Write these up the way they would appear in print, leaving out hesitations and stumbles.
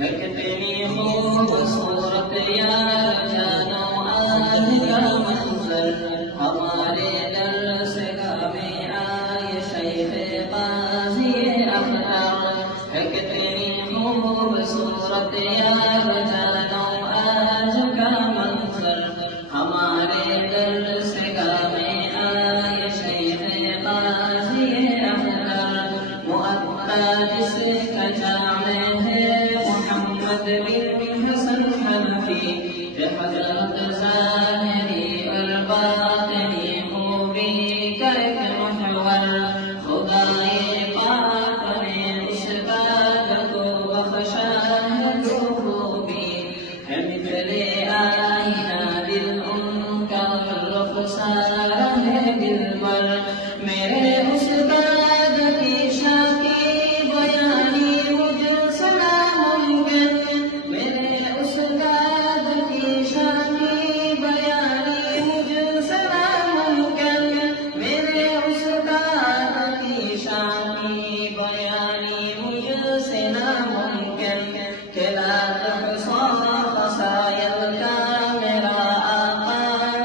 ہے کتنی خوبصورت یار جانو آج کا منظر، ہمارے درس گاہ میں آئے شیخ قاضی اختر، ہے کتنی خوبصورت یار جانو آج کا منظر، ہمارے درس گاہ میں آئے شیخ قاضی اختر، مؤطا جس کا جامع ہے بن حسن حنفی، حضرت ظاہری اور باطنی خوبی کا ایک محور، خدائے پاک نے استاد کو بخشا ہے جو خوبی، ہے مثل آئینہ دل ان کا رخسار ہے دلبر، میرے استاد کی شاکی بیانی مجھ سے ناممکن، میرے استاد کی شاکی بیانی مجھ سے ناممکن، میرے استاد کی شاکی بیانی مجھ سے ناممکن، کہ لا تحصى خصائل کا میرا آقا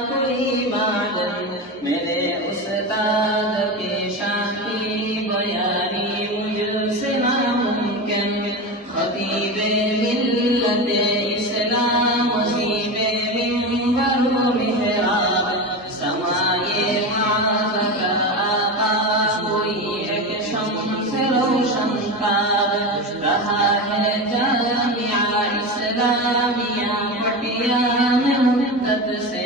کوئی معدن، میرے استاد کی شاکی بیانی مجھ سے ناممکن، خطیب ملت اسلام وسیب منبر و محراب، سمائے معاذ کا آقا کوئی ایک شمس روشن تاب، رہا ہے جامعہ اسلامیہ پٹیا میں مدت سے،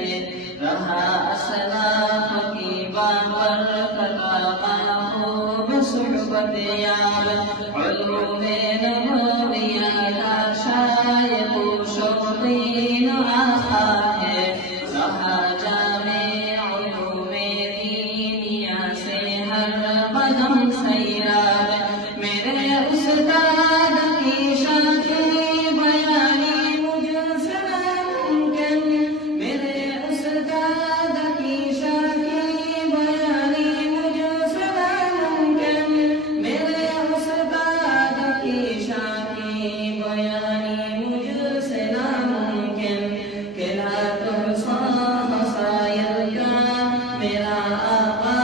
رہا اسلاف کی بابرکت آقا خوب صحبت یار، علوم نبویہ کا شایق و شوقین آقا ہے، رہا جامع علوم دینیہ سے ہر قدم سیراب، میرے استاد کی شاکی بیانی مجھ سے ناممکن، میرے استاد کی شاکی بیانی مجھ سے ناممکن، میرے استاد کی شاکی بیانی مجھ سے ناممکن، کہ لا تحصى خصائل کا میرا آقا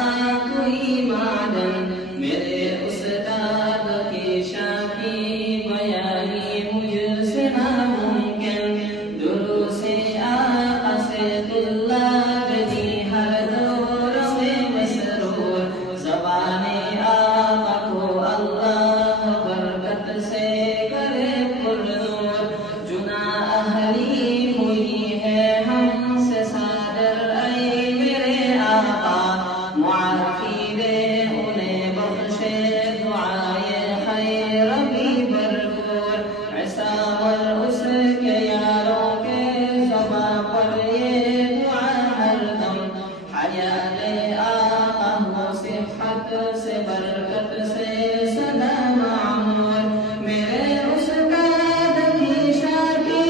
کوئی معدن، میرے استاد کی شاکی بیانی مجھ سے ناممکن، دروس آقا سے طلاب دی ہر دور میں مسرور، زبان آقا کو اللہ برکت سے کرے پرنور، جنا اہلی ہوئی ہے ہم سے صادر اے میرے آقا، معافی دے انہیں بخشے دعائے خیر بھی بھرپور، عصام اور اس کے یاروں کے زباں پر یہ دعا ہر دم، حیات آقا ہو صحت سے برکت سے سدا معمور، میرے استاد کی شاکی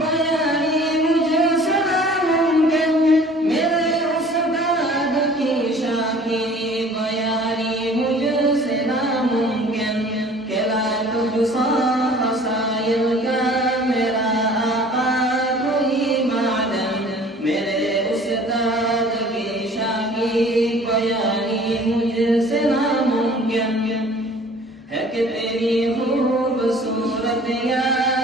بیانی مجھ سے ناممکن، میرے استاد کی شاکی بیانی مجھ سے ناممکن، کہ لا تحصى خصائل کا میرا آقا کوئی معدن، میرے استاد کی شاکی بیانی مجھ سے ناممکن، ہے کہ تیری خوبصورت یار